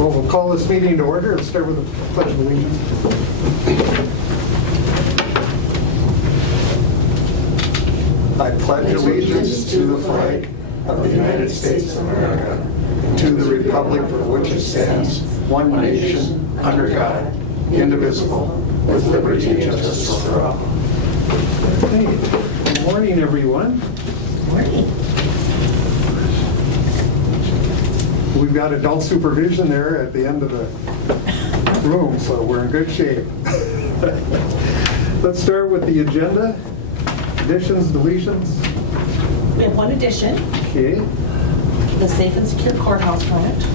Well, we'll call this meeting to order. Let's start with the Pledge of Allegiance. I pledge allegiance to the flag of the United States of America, to the republic for which it stands, one nation, under God, indivisible, with liberty and justice for all. Okay. Good morning, everyone. Morning. We've got adult supervision there at the end of the room, so we're in good shape. Let's start with the agenda. Additions, deletions. We have one addition, Okay. the safe and secure courthouse project.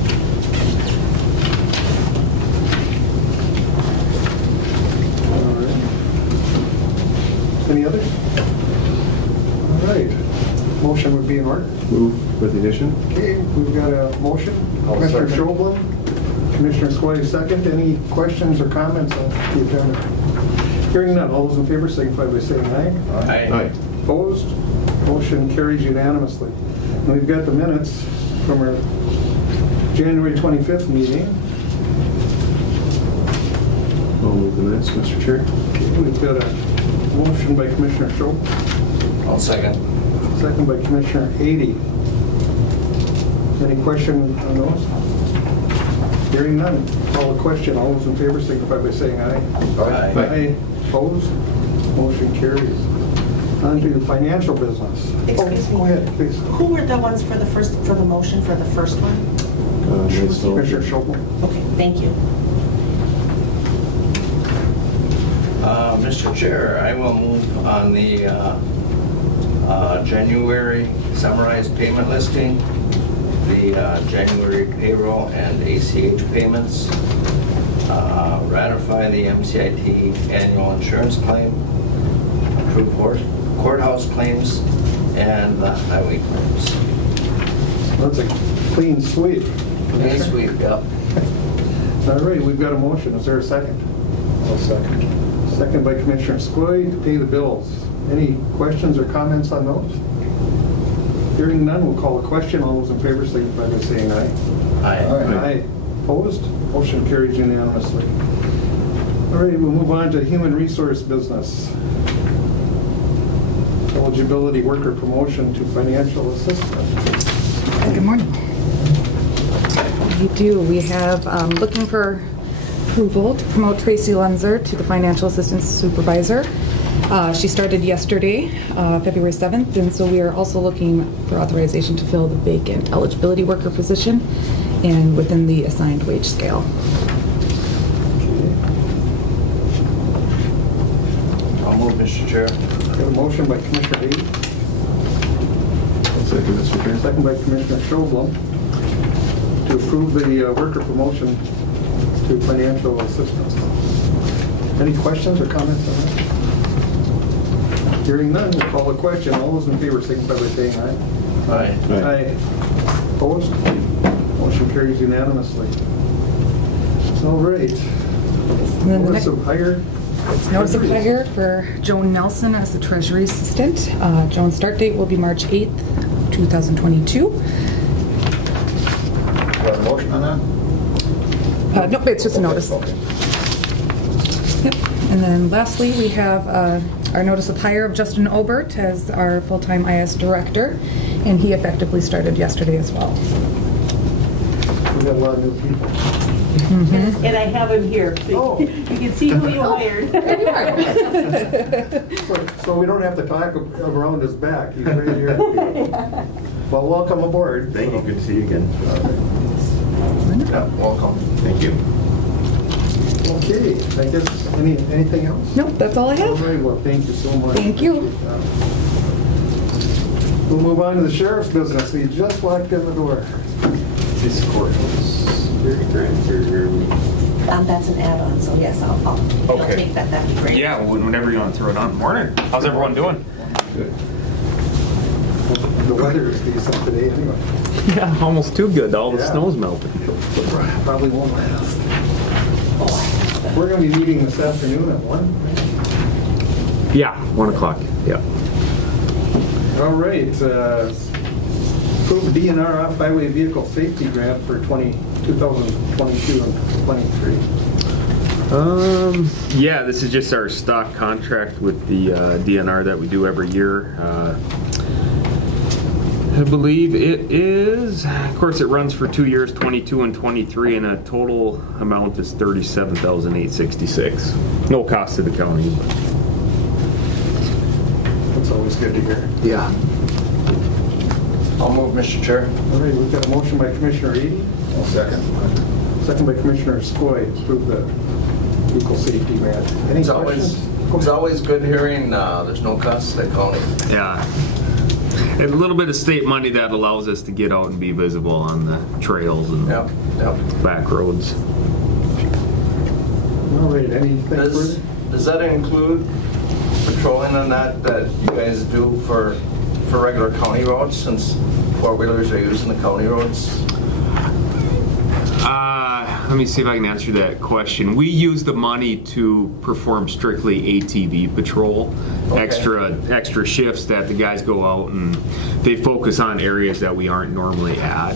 All right. Any others? All right. Motion would be in order. Move with the addition. Okay, we've got a motion. I'll Commissioner second. Schoblin, Commissioner Squay, second. Any questions or comments on the agenda? Hearing none, all those in favor signify by saying aye. Aye. Opposed? Motion carries unanimously. And we've got the minutes from our January 25th meeting. I'll move the minutes, Mr. Chair. Okay, we've got a motion by Commissioner Schob, I'll second. second by Commissioner Ady. Any question on those? Hearing none, call the question. All those in favor signify by saying aye. Aye. Aye. Opposed? Motion carries. On to financial business. Excuse me. Go ahead, please. Who were the ones for the motion for the first one? Commissioner Schob. Okay, thank you. Mr. Chair, I will move on the January summarized payment listing, the January payroll and ACH payments, ratify the MCIT annual insurance claim, approve courthouse claims, and the highway claims. That's a clean sweep. Clean sweep, yep. All right, we've got a motion. Is there a second? I'll second. Second by Commissioner Squay to pay the bills. Any questions or comments on those? Hearing none, we'll call a question. All those in favor signify by saying aye. Aye. Aye. Opposed? Motion carries unanimously. All right, we'll move on to human resource business. Eligibility worker promotion to financial assistant. Good morning. We have looking for approval to promote Tracy Lenzer to the financial assistance supervisor. She started yesterday, February 7th, and so we are also looking for authorization to fill the vacant eligibility worker position and within the assigned wage scale. I'll move, Mr. Chair. Got a motion by Commissioner Ady, I'll second, Mr. Chair. second by Commissioner Schoblin to approve the worker promotion to financial assistance. Any questions or comments on that? Hearing none, we'll call the question. All those in favor signify by saying aye. Aye. Aye. Opposed? Motion carries unanimously. All right. And then the Notice next of hire. notice of hire for Joan Nelson as the treasury assistant. Joan's start date will be March 8th, 2022. Got a motion on that? Nope, it's just a notice. Okay. Yep. And then lastly, we have our notice of hire of Justin Obert as our full-time IS director, and he effectively started yesterday as well. We got a lot of new people. And I have him here, so Oh. you can see who you hired. So we don't have to talk around his back. He's right here. Well, welcome aboard. Thank you. Good to see you again. Yeah, welcome. Thank you. Okay, I guess, anything else? Nope, that's all I All have. right, well, thank you so much. Thank you. Appreciate that. We'll move on to the sheriff's business. He just walked in the door. This courthouse, very grand, very. That's an add-on, so yes, I'll Okay. take that. That'd be great. Yeah, whenever you want to throw it on. Morning. How's everyone doing? Good. The weather is decent today anyway. Yeah, almost too good. All the Yeah. snow's melted. Probably won't last. We're going to be meeting this afternoon at 1. Yeah, 1 o'clock. Yeah. All right. Approve DNR off-highway vehicle safety grant for 2022 and 23. Yeah, this is just our stock contract with the DNR that we do every year. I believe it is, of course, it runs for 2 years, 22 and 23, and a total amount is $37,866. No cost to the county. That's always good to hear. Yeah. I'll move, Mr. Chair. All right, we've got a motion by Commissioner Ady, I'll second. second by Commissioner Skoye, to approve the vehicle safety grant. Any It's questions? always good hearing, there's no cost to the county. Yeah. And a little bit of state money that allows us to get out and be visible on the trails and Yep. back roads. All right, anything further? Does that include patrolling on that you guys do for regular county roads, since four-wheelers are using the county roads? Let me see if I can answer that question. We use the money to perform strictly ATV patrol, Okay. extra shifts that the guys go out and they focus on areas that we aren't normally at.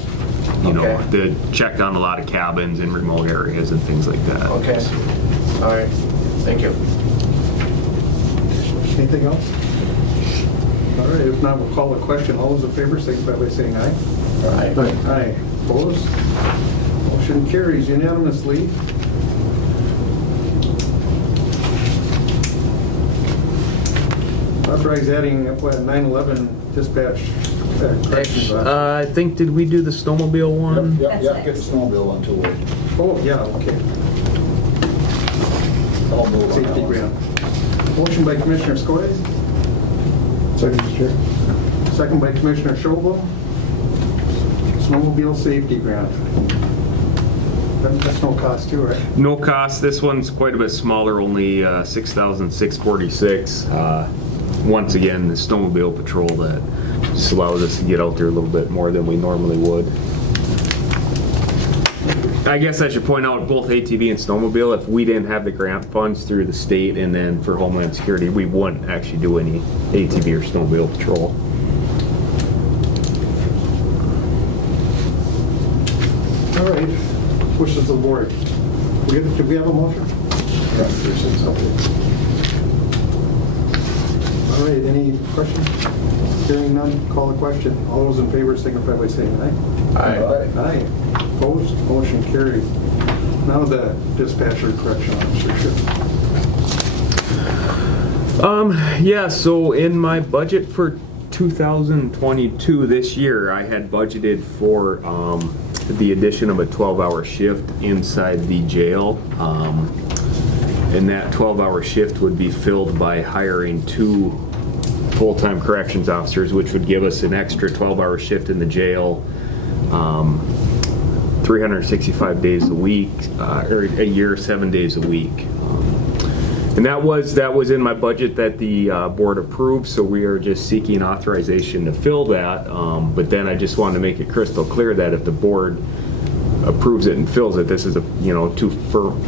You know, Okay. they check on a lot of cabins in remote areas and things like that. Okay, all right, thank you. Anything else? All right, if not, we'll call the question. All those in favor, signify by saying aye. All right. Aye. Opposed? Motion carries unanimously. Authorize adding 9/11 dispatch corrections. I think, did we do the snowmobile one? That's Get the next. snowmobile on too. Oh, yeah, okay. I'll move on that Safety one. grant. Motion by Commissioner Skoye, Second, Mr. Chair. second by Commissioner Schobel. Snowmobile safety grant. That's no cost too, right? No cost. This one's quite a bit smaller, only $6,646. Once again, the snowmobile patrol that just allows us to get out there a little bit more than we normally would. I guess I should point out both ATV and snowmobile, if we didn't have the grant funds through the state and then for Homeland Security, we wouldn't actually do any ATV or snowmobile patrol. All right, wishes of the board. Did we have a motion? All right, any questions? Hearing none, call the question. All those in favor signify by saying aye. Aye. Aye. Opposed? Motion carried. Now the dispatcher correction officership. Yeah, so in my budget for 2022 this year, I had budgeted for the addition of a 12-hour shift inside the jail. And that 12-hour shift would be filled by hiring 2 full-time corrections officers, which would give us an extra 12-hour shift in the jail, 365 days a week, or a year, 7 days a week. And that was in my budget that the board approved, so we are just seeking authorization to fill that. But then I just wanted to make it crystal clear that if the board approves it and fills it, this is 2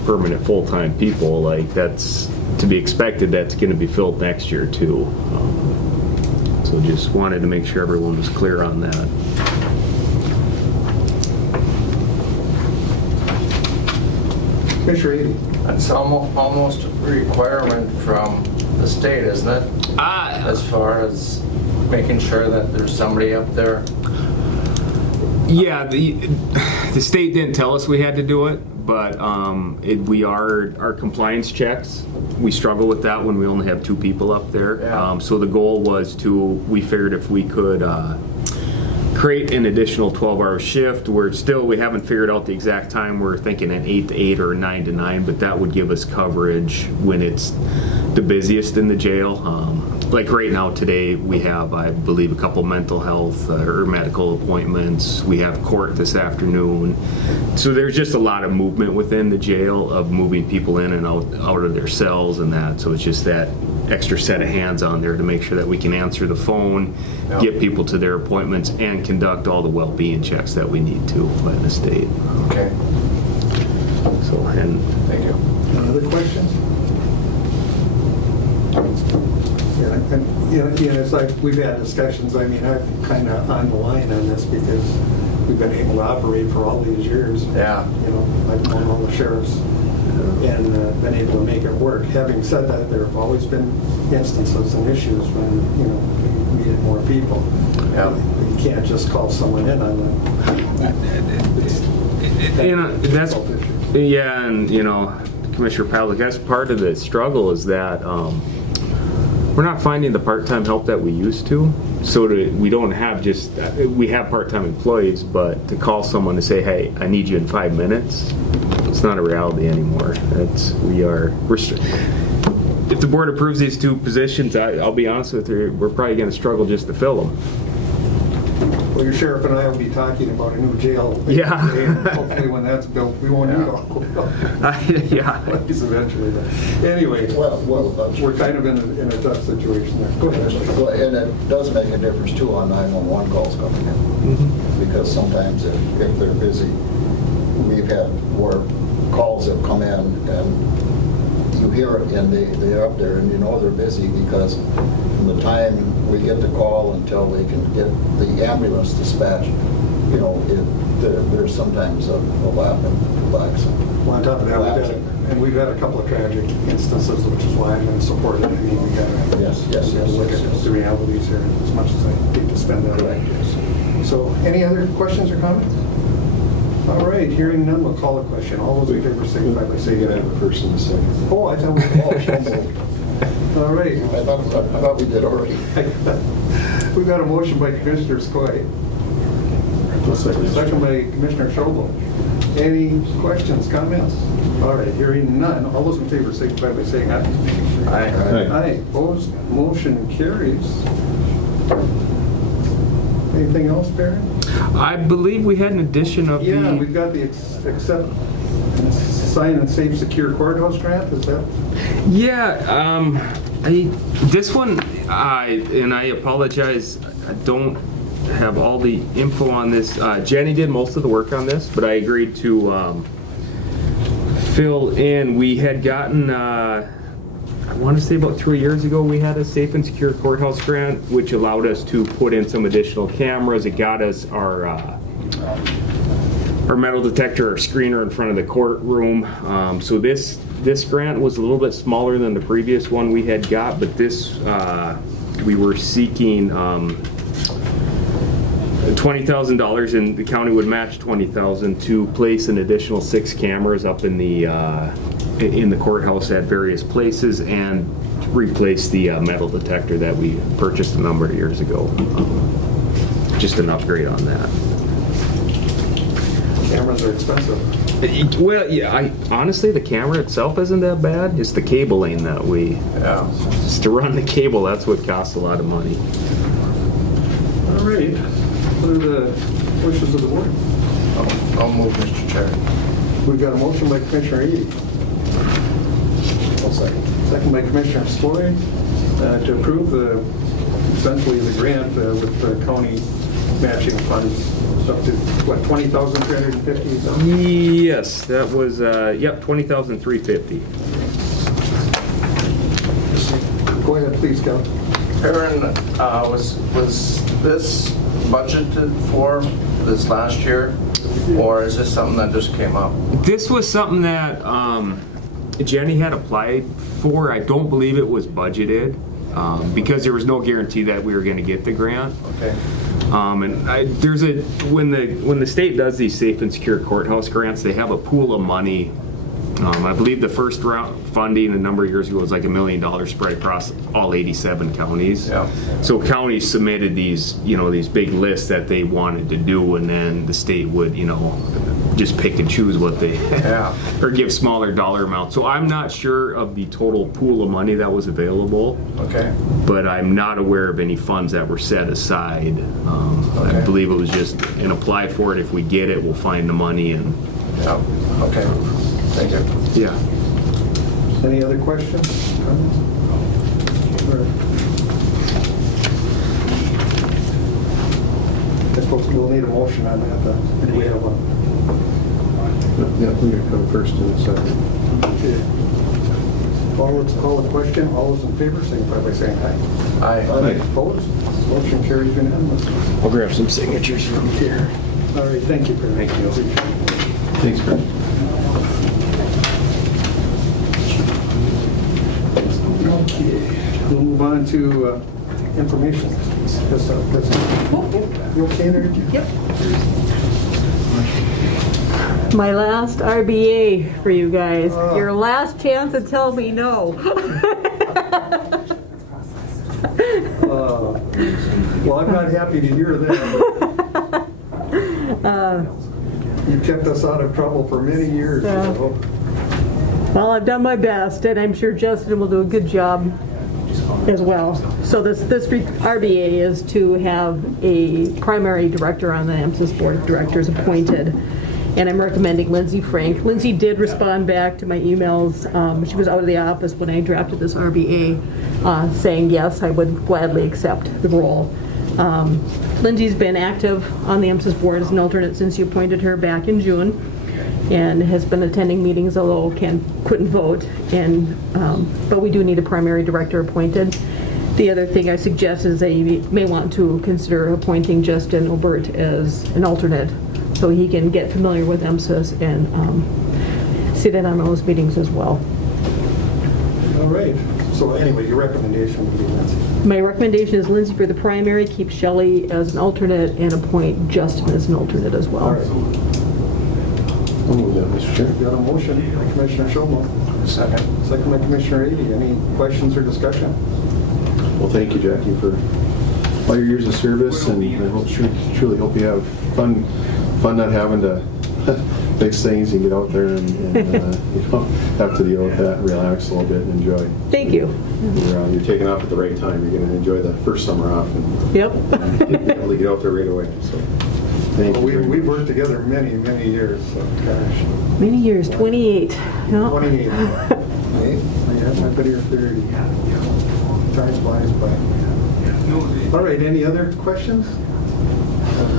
permanent full-time people. Like, that's to be expected. That's going to be filled next year too. So just wanted to make sure everyone was clear on that. Commissioner Ady. That's almost a requirement from the state, isn't it? As far as making sure that there's somebody up there. Yeah, the state didn't tell us we had to do it, but our compliance checks, we struggle with that when we only have 2 people up there. Yeah. So the goal was we figured if we could create an additional 12-hour shift. We haven't figured out the exact time. We're thinking an 8 to 8 or 9 to 9, but that would give us coverage when it's the busiest in the jail. Like right now today, we have, I believe, a couple mental health or medical appointments. We have court this afternoon. So there's just a lot of movement within the jail of moving people in and out of their cells and that. So it's just that extra set of hands on there to make sure that we can answer the phone, get people to their appointments, and conduct all the well-being checks that we need to by the state. Okay, So, and thank you. Any other questions? Yeah, and, it's like, we've had discussions, I mean, I'm kind of on the line on this because we've been able to operate for all these years. Yeah. I've known all the sheriffs and been able to make it work. Having said that, there have always been instances and issues when, we needed more people. Yeah. You can't just call someone in on that. That's, yeah, and, Commissioner Pavlik, that's part of the struggle is that we're not finding the part-time help that we used to. So we don't have we have part-time employees, but to call someone to say, hey, I need you in 5 minutes, it's not a reality anymore. If the board approves these two positions, I'll be honest with you, we're probably going to struggle just to fill them. Well, your sheriff and I will be talking about a new jail. Yeah. And hopefully when that's built, we won't need all of Yeah. those eventually. But anyway, Well, we're kind of in a tough situation there. Go ahead. well, and it does make a difference too on 911 calls coming in. Because sometimes if they're busy, we've had where calls have come in and you hear it and they're up there and they're busy because from the time we get the call until they can get the ambulance dispatched, there's sometimes a lapse. Well, on top of that, we've had a couple of tragic instances, which is why I've been supportive. I mean, we got to Yes. look at the realities here as much as I hate to spend that. Correct, yes. So, any other questions or comments? All right, hearing none, we'll call a question. All those in favor signify by saying aye. a first and a second. Oh, I thought we all right. I thought we did already. We've got a motion by Commissioner Skoye. Second by Commissioner Schobel. Any questions, comments? All right, hearing none. All those in favor signify by saying aye. Aye. Aye. Opposed, motion carries. Anything else, Barry? I believe we had an addition of Yeah, we've got the accept, sign and safe secure courthouse grant, is that? Yeah, this one, I apologize, I don't have all the info on this. Jenny did most of the work on this, but I agreed to fill in. We had gotten, I want to say about 3 years ago, we had a safe and secure courthouse grant, which allowed us to put in some additional cameras. It got us our metal detector, our screener in front of the courtroom. So this grant was a little bit smaller than the previous one we had got, but this we were seeking $20,000, and the county would match $20,000 to place an additional 6 cameras up in the courthouse at various places and replace the metal detector that we purchased a number of years ago. Just an upgrade on that. Cameras are expensive. Well, yeah, honestly, the camera itself isn't that bad. It's the cabling that just to run the cable, that's what costs a lot of money. All right, what are the wishes of the board? I'll move, Mr. Chair. We've got a motion by Commissioner Eby. I'll second. Second by Commissioner Skoye to approve essentially the grant with the county matching funds up to, what, $20,350? Yes, that was, yep, $20,350. Go ahead, please, Cal. Aaron, was this budgeted for this last year, or is this something that just came up? This was something that Jenny had applied for. I don't believe it was budgeted because there was no guarantee that we were going to get the grant. Okay. When the state does these safe and secure courthouse grants, they have a pool of money. I believe the first round funding a number of years ago was like $1 million spread across all 87 counties. Yeah. So counties submitted these big lists that they wanted to do, and then the state would, just pick and choose what they or give smaller dollar amounts. So I'm not sure of the total pool of money that was available. Okay. But I'm not aware of any funds that were set aside. Okay. I believe it was just an apply for it. If we get it, we'll find the money and. Yeah. Okay. Thank you. Yeah. Any other questions? Comments? I suppose we'll need a motion on that. Do we have one? Yeah, we can come first and second. Okay. Let's call the question. All those in favor, signify by saying aye. Aye. Opposed? Motion carries unanimously. I'll grab some signatures from here. All right, thank you, Chris. Thank you. Thanks, Chris. Okay, we'll move on to information. Yes, you okay there? Yep. My last RBA for you guys. Your last chance to tell me no. Well, I'm not happy to hear that. You kept us out of trouble for many years. So. Well, I've done my best, and I'm sure Justin will do a good job as well. So this RBA is to have a primary director on the AMSIS Board of Directors appointed, and I'm recommending Lindsay Frank. Lindsay did respond back to my emails. She was out of the office when I drafted this RBA, saying yes, I would gladly accept the role. Lindsay's been active on the AMSIS Board as an alternate since you appointed her back in June, and has been attending meetings, although couldn't vote. But we do need a primary director appointed. The other thing I suggest is that you may want to consider appointing Justin Obert as an alternate, so he can get familiar with AMSIS and sit in on those meetings as well. All right. So anyway, your recommendation would be Nancy. My recommendation is Lindsay for the primary, keep Shelley as an alternate, and appoint Justin as an alternate as well. All right. I'll move that, Mr. Chair. Got a motion by Commissioner Showmo. Second by Commissioner Ady. Any questions or discussion? Well, thank you, Jackie, for all your years of service, and I truly hope you have fun not having to fix things and get out there and have to deal with that and relax a little bit and enjoy. Thank you. You're taking off at the right time. You're going to enjoy the first summer off and Yep. be able to get out there right away. So, thank you. very We've much. worked together many, many years. So, gosh. Many years, 28. Yeah. 28. I've been here 30. Time flies by. All right, any other questions?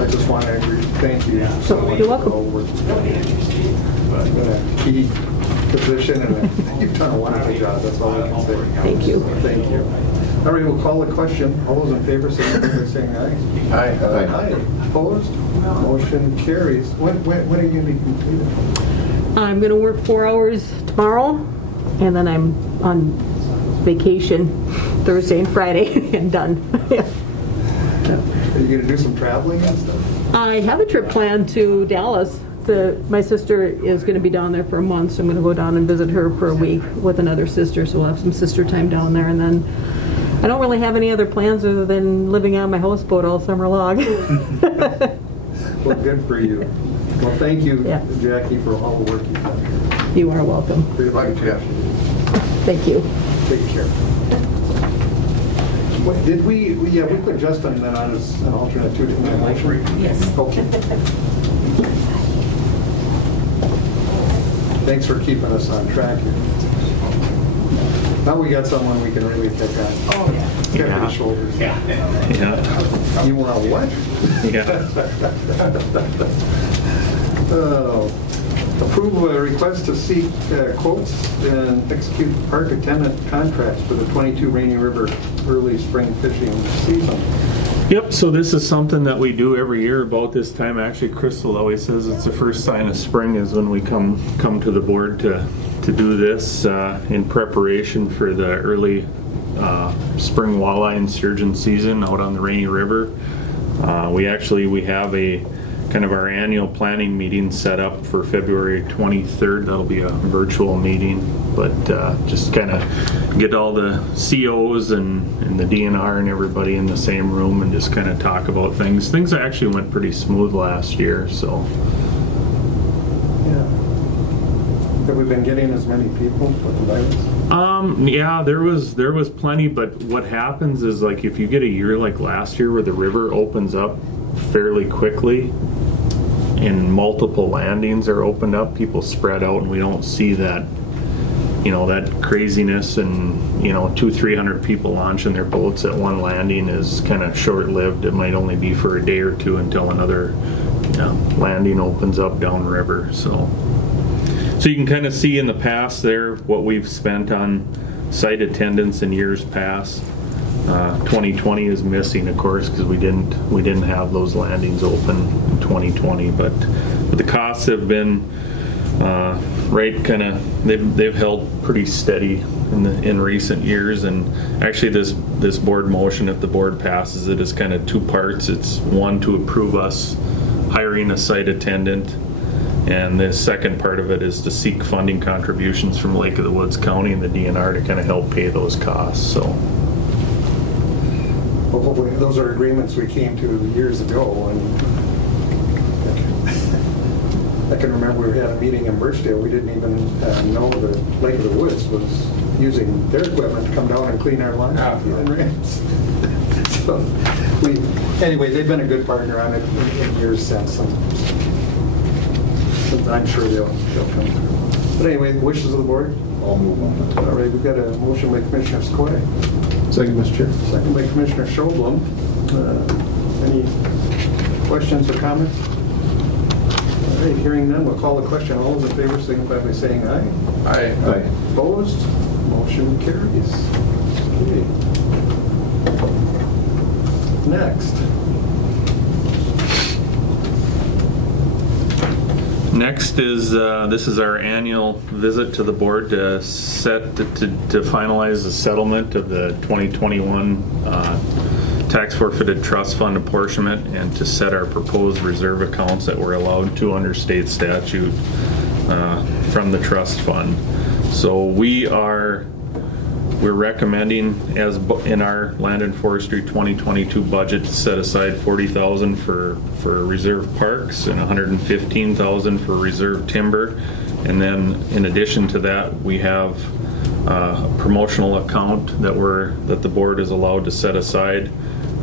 I just want to thank you so much. You're welcome. In a key position, and you've done a wonderful job. That's all I can say. Thank you. Thank you. All right, we'll call the question. All those in favor, signify by saying aye. Aye. Aye. Opposed? Motion carries. When are you going to be completed? I'm going to work 4 hours tomorrow, and then I'm on vacation Thursday and Friday, and done. Are you going to do some traveling and stuff? I have a trip planned to Dallas. My sister is going to be down there for a month, so I'm going to go down and visit her for a week with another sister, so we'll have some sister time down there. And then I don't really have any other plans other than living on my houseboat all summer long. Well, good for you. Well, thank you, Yeah. Jackie, for all the work you've done. You are welcome. Thank you. Thank you. Take care. What, did we put Justin then on as an alternate too, didn't we? Yes. Okay. Thanks for keeping us on track here. Now we got someone we can really pick on. Oh, yeah. Get on the shoulders. Yeah. You want what? Yeah. Approve a request to seek quotes and execute park attendant contracts for the 22 Rainy River early spring fishing season. Yep, so this is something that we do every year about this time. Actually, Crystal always says it's the first sign of spring is when we come to the board to do this in preparation for the early spring walleye and sturgeon season out on the Rainy River. We have a kind of our annual planning meeting set up for February 23rd. That'll be a virtual meeting, but just kind of get all the COs and the DNR and everybody in the same room and just kind of talk about things. Things actually went pretty smooth last year, so. Yeah. Have we been getting as many people with the virus? Yeah, there was plenty, but what happens is, like, if you get a year like last year where the river opens up fairly quickly and multiple landings are opened up, people spread out and we don't see that, that craziness, and 200-300 people launching their boats at one landing is kind of short-lived. It might only be for a day or two until another landing opens up downriver. So you can kind of see in the past there what we've spent on site attendance in years past. 2020 is missing, of course, because we didn't have those landings open in 2020. But the costs have been they've held pretty steady in recent years. And actually, this board motion, if the board passes it, is kind of two parts. It's one, to approve us hiring a site attendant, and the second part of it is to seek funding contributions from Lake of the Woods County and the DNR to kind of help pay those costs. So. Well, hopefully, those are agreements we came to years ago, and I can remember we had a meeting in Birchdale. We didn't even know that Lake of the Woods was using their equipment to come down and clean our lines and ramps. So anyway, they've been a good partner on it in years since. And I'm sure they'll come through. But anyway, the wishes of the board. I'll move on. All right, we've got a motion by Commissioner Skoye. Second, Mr. Chair. Second by Commissioner Schoblum. Any questions or comments? All right, hearing none, we'll call the question. All those in favor signify by saying aye. Aye. Aye. Opposed? Motion carries. Okay. Next. Next is, this is our annual visit to the board to finalize the settlement of the 2021 tax forfeited trust fund apportionment and to set our proposed reserve accounts that we're allowed to under state statute from the trust fund. So we're recommending, as in our Land and Forestry 2022 budget, to set aside $40,000 for reserve parks and $115,000 for reserve timber. And then in addition to that, we have a promotional account that the board is allowed to set aside.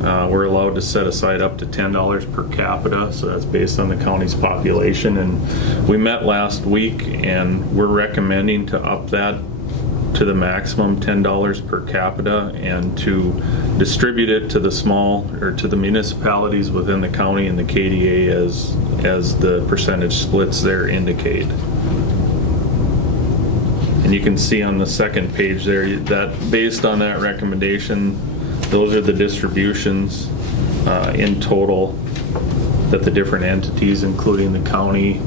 We're allowed to set aside up to $10 per capita, so that's based on the county's population. And we met last week, and we're recommending to up that to the maximum $10 per capita and to distribute it to the to the municipalities within the county and the KDA as the percentage splits there indicate. And you can see on the second page there that based on that recommendation, those are the distributions in total that the different entities, including the county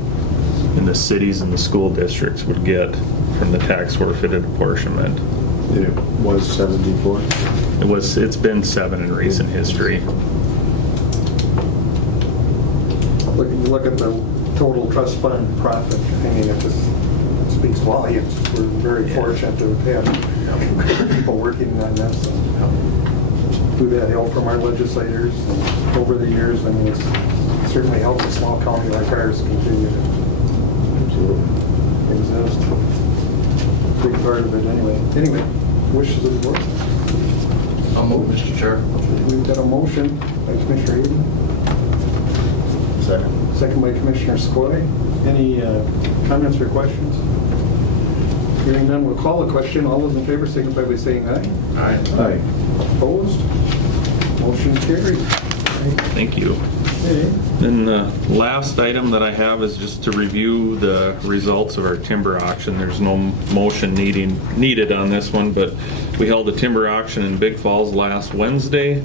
and the cities and the school districts, would get from the tax forfeited apportionment. It was 74. It's been 7 in recent history. Look at the total trust fund profit. I mean, it just speaks volumes. We're very fortunate to have people working on this. We've had help from our legislators over the years. I mean, it certainly helps a small county like ours continue to exist. Big part of it anyway. Anyway, wishes of the board. I'll move, Mr. Chair. We've got a motion by Commissioner Eden. Second. Second by Commissioner Skoye. Any comments or questions? Hearing none, we'll call the question. All those in favor signify by saying aye. Aye. Aye. Opposed? Motion carried. Thank you. Okay. Then the last item that I have is just to review the results of our timber auction. There's no motion needed on this one, but we held a timber auction in Big Falls last Wednesday.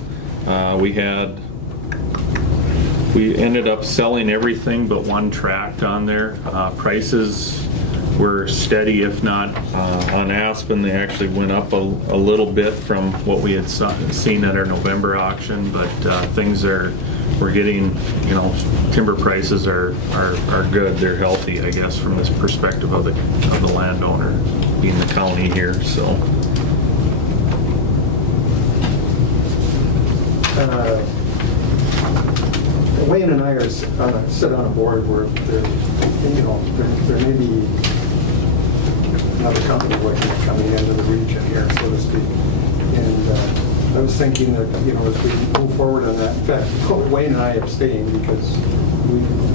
We ended up selling everything but one tract on there. Prices were steady, if not on aspen. They actually went up a little bit from what we had seen at our November auction, but we're getting, timber prices are good. They're healthy, I guess, from this perspective of the landowner, being the county here. So. Wayne and I sit on a board where there may be another company coming into the region here, so to speak. And I was thinking that, as we move forward on that, in fact, Wayne and I abstained because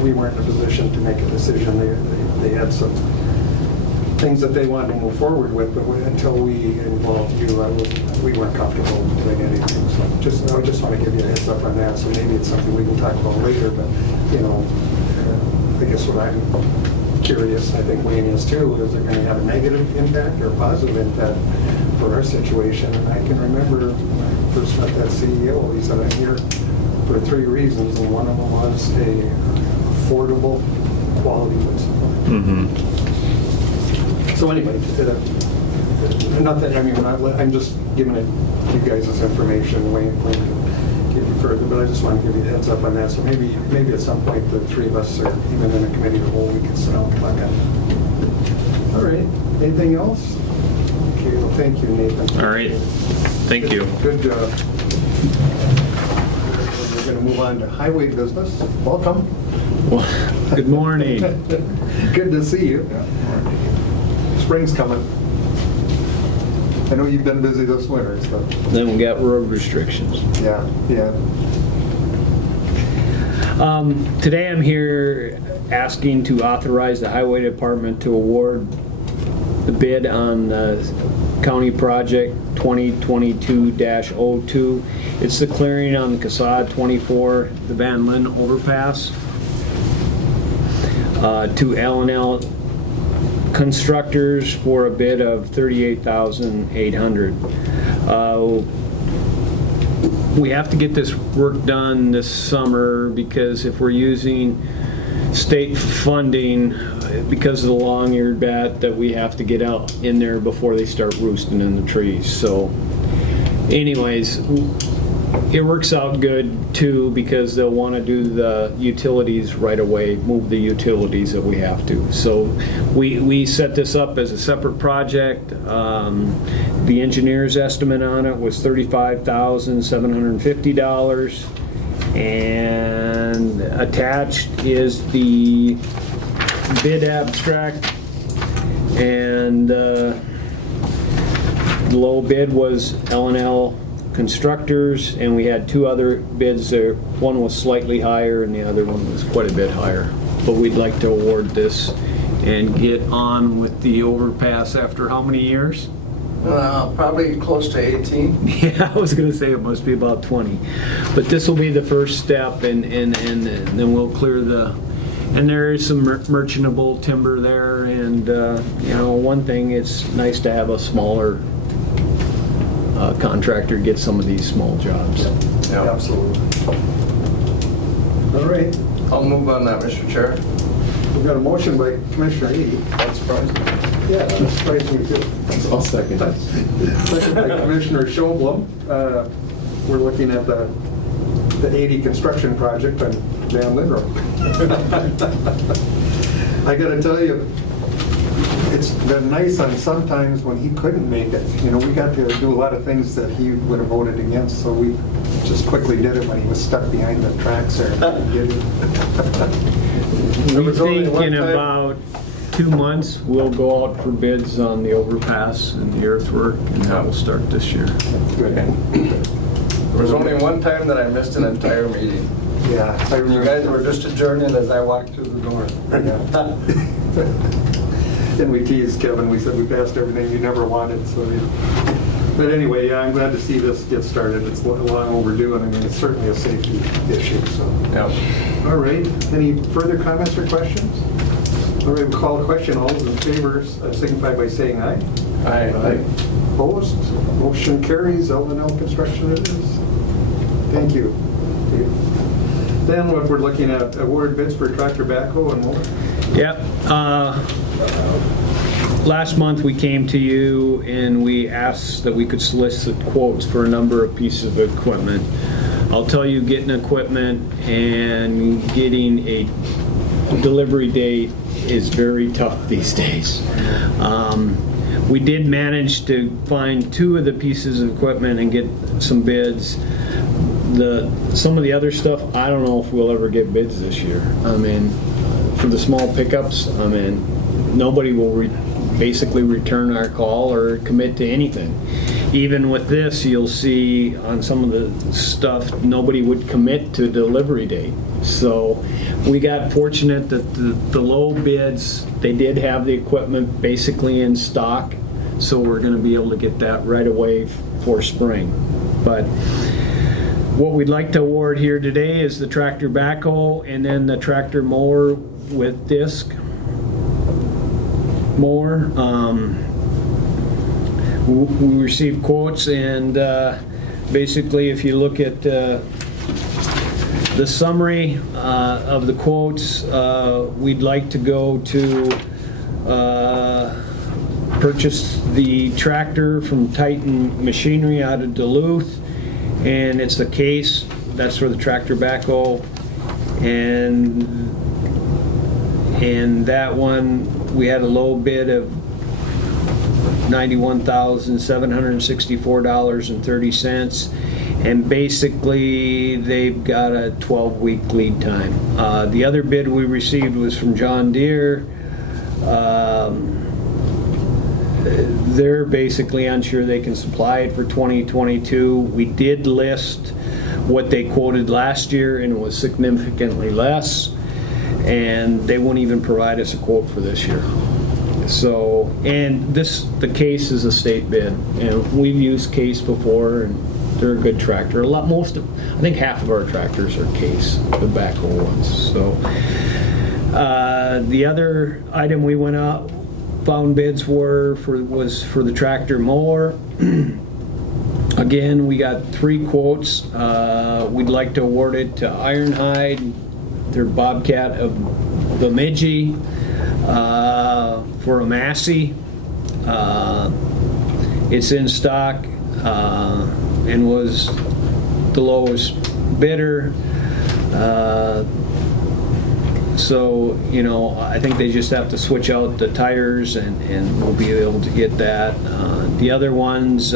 we weren't in a position to make a decision. They had some things that they wanted to move forward with, but until we involved you, we weren't comfortable doing anything. So I just want to give you a heads up on that. So maybe it's something we can talk about later, but, I guess what I'm curious, I think Wayne is too, is it going to have a negative impact or a positive impact for our situation? And I can remember when I first met that CEO, he said, I'm here for 3 reasons, and one of them was a affordable quality wood supply. So anyway, nothing, I mean, I'm just giving it you guys this information, Wayne can give you further, but I just want to give you a heads up on that. So maybe at some point, the 3 of us, or even in a committee of the whole, we can sit down and talk on that. All right, anything else? Okay, well, thank you, Nathan. All right, thank you. Good job. We're going to move on to highway business. Welcome. Well, good morning. Good to see you. Spring's coming. I know you've been busy this winter, so. Then we got road restrictions. Yeah. Today I'm here asking to authorize the Highway Department to award the bid on the county project 2022-02. It's the clearing on the Casad 24, the Van Linn overpass, to L&L Constructors for a bid of $38,800. We have to get this work done this summer because if we're using state funding, because of the long-eared bat, that we have to get out in there before they start roosting in the trees. So anyways, it works out good too because they'll want to do the utilities right away, move the utilities that we have to. So we set this up as a separate project. The engineer's estimate on it was $35,750, and attached is the bid abstract, and the low bid was L&L Constructors, and we had 2 other bids there. One was slightly higher and the other one was quite a bit higher. But we'd like to award this and get on with the overpass after how many years? Probably close to 18. Yeah, I was going to say it must be about 20. But this will be the first step, and then we'll clear the... And there is some merchantable timber there, and you know, one thing, it's nice to have a smaller contractor get some of these small jobs. Yeah, absolutely. All right, I'll move on that, Mr. Chair. we've got a motion by Commissioner Edy. That surprised me. Yeah, that surprised me too. I'll second that. Second by Commissioner Schoblum. We're looking at the 80 construction project on Van Linn Road. I gotta tell you, it's been nice on sometimes when he couldn't make it. You know, we got to do a lot of things that he would have voted against, so we just quickly did it when he was stuck behind the tracks there. We think in about 2 months, we'll go out for bids on the overpass and the earthwork, and that will start this year. Good. There was only one time that I missed an entire meeting. Yeah, I remember. You guys were just adjourning as I walked through the door. And we teased Kevin, we said we passed everything you never wanted, so. But anyway, yeah, I'm glad to see this get started. It's long overdue, and I mean, it's certainly a safety issue, so. Yep. All right, any further comments or questions? All right, we'll call the question. All those in favor signify by saying aye. Aye. Opposed? Motion carries. L&L Construction it is. Thank you. Then what we're looking at, award bids for tractor backhoe and mower. Yep. Last month we came to you and we asked that we could solicit quotes for a number of pieces of equipment. I'll tell you, getting equipment and getting a delivery date is very tough these days. We did manage to find 2 of the pieces of equipment and get some bids. Some of the other stuff, I don't know if we'll ever get bids this year. I mean, for the small pickups, I mean, nobody will basically return our call or commit to anything. Even with this, you'll see on some of the stuff, nobody would commit to delivery date. So we got fortunate that the low bids, they did have the equipment basically in stock, so we're going to be able to get that right away for spring. But what we'd like to award here today is the tractor backhoe and then the tractor mower with disc. mower. We received quotes, and basically, if you look at the summary of the quotes, we'd like to go to purchase the tractor from Titan Machinery out of Duluth, and it's the case. That's for the tractor backhoe, and that one we had a low bid of $91,764.30, and basically they've got a 12-week lead time. The other bid we received was from John Deere. They're basically unsure they can supply it for 2022. We did list what they quoted last year, and it was significantly less, and they won't even provide us a quote for this year. So, and the Case is a state bid, and we've used Case before, and they're a good tractor. I think half of our tractors are Case, the backhoe ones. So, the other item we went out, found bids was for the tractor mower. Again, we got 3 quotes. We'd like to award it to Ironhide, their Bobcat of Bemidji, for a Massey. It's in stock and was the lowest bidder. So, I think they just have to switch out the tires, and we'll be able to get that. The other ones,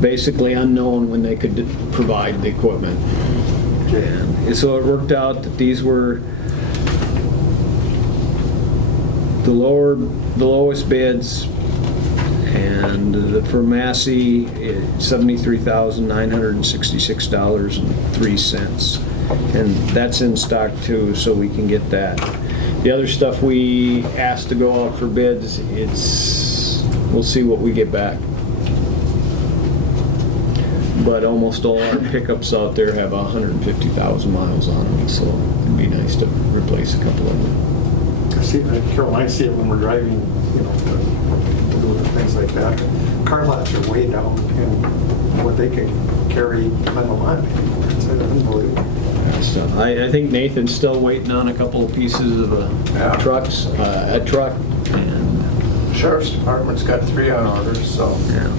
basically unknown when they could provide the equipment. And so it worked out that these were the lowest bids, and for Massey, $73,966.03. And that's in stock too, so we can get that. The other stuff we asked to go out for bids, we'll see what we get back. But almost all our pickups out there have 150,000 miles on them, so it'd be nice to replace a couple of them. Carol, I see it when we're driving, doing things like that. Car lots are way down in what they can carry on the lot anymore. It's unbelievable. So I think Nathan's still waiting on a couple of pieces of a truck, and Sheriff's Department's got 3 on order, so. yeah.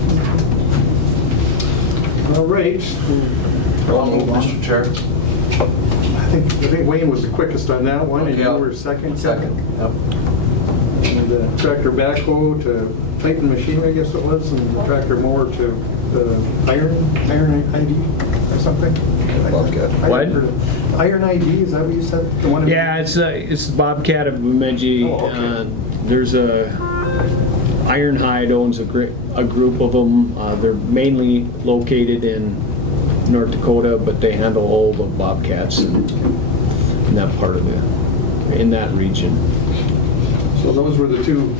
All right. I'll move, Mr. Chair. I think Wayne was the quickest on that one, and you were second. Second. Yep. And the tractor backhoe to Titan Machinery, I guess it was, and the tractor mower to Iron ID or something. Bobcat. What? Iron ID, is that what you said? The one Yeah, it's the Bobcat of Bemidji. Oh, okay. There's Ironhide owns a group of them. They're mainly located in North Dakota, but they handle all the Bobcats in that part of in that region. So those were the two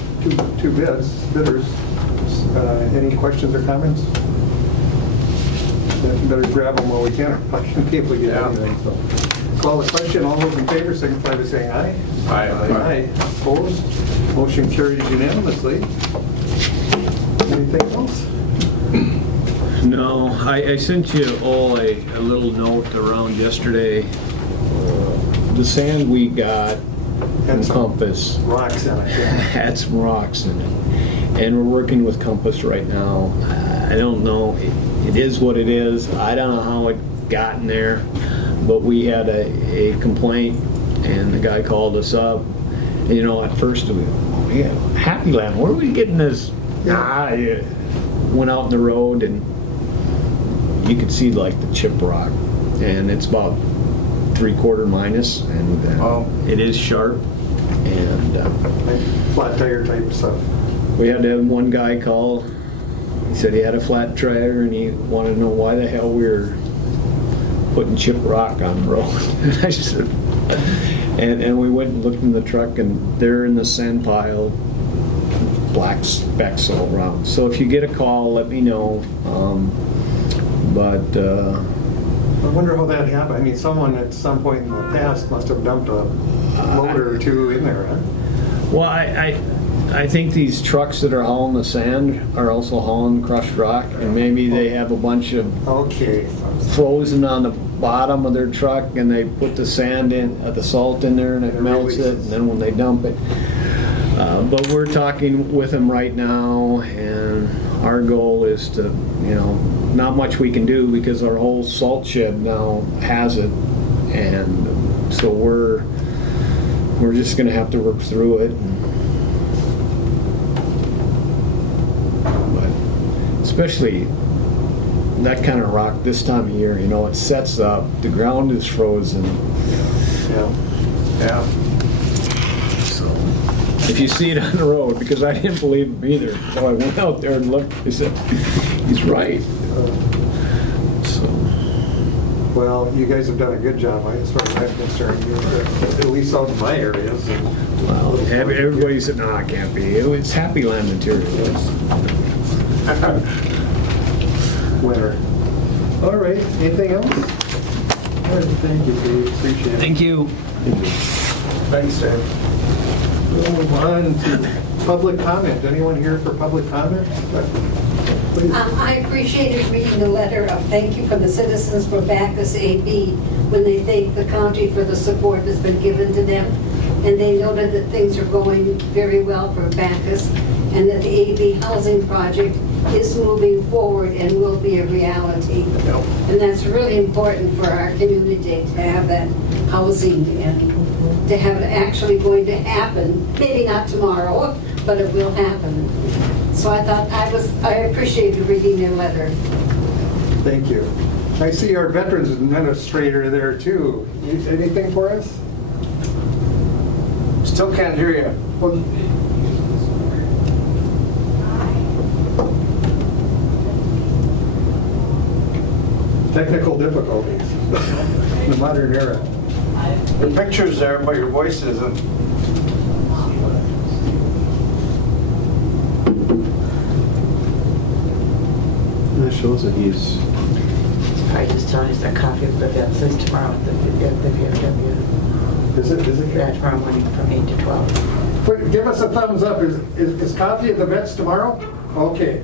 bidders. Any questions or comments? Yeah, better grab them while we can, or I can be able to get anything. So, call the question. All those in favor signify by saying aye. Aye. Aye. Opposed? Motion carries unanimously. Anything else? No, I sent you all a little note around yesterday. The sand we got from Had some Compass rocks in it. Yeah. had some rocks in it, and we're working with Compass right now. I don't know. It is what it is. I don't know how it got in there, but we had a complaint, and the guy called us up. And, at first we Happy Land, where are we getting this? Yeah. Went out in the road, and you could see like the chip rock, and it's about 3/4 minus, and it is sharp. And Like flat tire type stuff. we had to have one guy call. He said he had a flat tire, and he wanted to know why the hell we were putting chip rock on the road. And I said, and we went and looked in the truck, and there in the sand pile, black specks all around. So if you get a call, let me know. I wonder how that happened. I mean, someone at some point in the past must have dumped a loader or two in there, huh? Well, I think these trucks that are hauling the sand are also hauling crushed rock, and maybe they have a bunch of Okay. frozen on the bottom of their truck, and they put the sand in, the salt in there, and it melts it, and then when they dump it. But we're talking with them right now, and our goal is to, not much we can do because our whole salt shed now has it, and so we're just gonna have to work through it. But especially that kind of rock this time of year, it sets up, the ground is frozen. Yeah. So if you see it on the road, because I didn't believe him either, so I went out there and looked, I said, he's right. So, Well, you guys have done a good job, as far as I'm concerned, at least out in my areas. well, everybody said, no, it can't be. It's Happy Land materials. Winter. All right, anything else? All right, thank you, Dave, appreciate it. Thank you. Thanks, Dave. We'll move on to public comment. Anyone here for public comment? Please. I appreciated reading the letter of thank you from the citizens for Bacchus AB when they thank the county for the support that's been given to them. And they noted that things are going very well for Bacchus and that the AB housing project is moving forward and will be a reality. And that's really important for our community to have that housing and to have it actually going to happen. Maybe not tomorrow, but it will happen. So I thought I appreciated reading their letter. Thank you. I see our veterans administrator there too. Anything for us? Still can't hear you. Well, technical difficulties in the modern era. Your picture's there, but your voice isn't. That shows that he's, I just telling us a copy of the events is tomorrow at the VFW. Is it? Yeah, tomorrow morning from 8 to 12. Quick, give us a thumbs up. Is coffee at the vets tomorrow? Okay.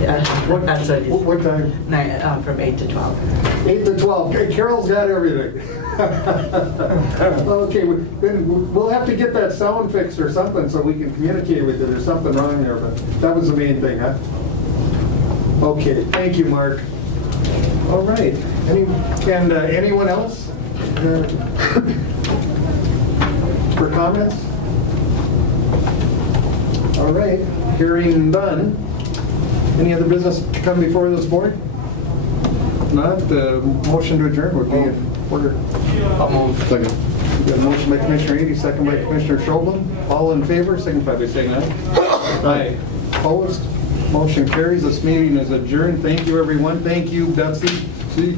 Yeah, What, that's what it is. what time? From 8 to 12. 8 to 12. Okay, Carol's got everything. Okay, then we'll have to get that sound fixed or something so we can communicate with you. There's something wrong there, but that was the main thing, huh? Okay, thank you, Mark. All right. Anyone else for comments? All right, hearing none. Any other business to come before this board? Not, motion to adjourn would be in order. I'll move. second. We got a motion by Commissioner Ady, second by Commissioner Schobel. All in favor, signify by saying aye. Aye. Opposed? Motion carries. This meeting is adjourned. Thank you, everyone. Thank you, Betsy. See.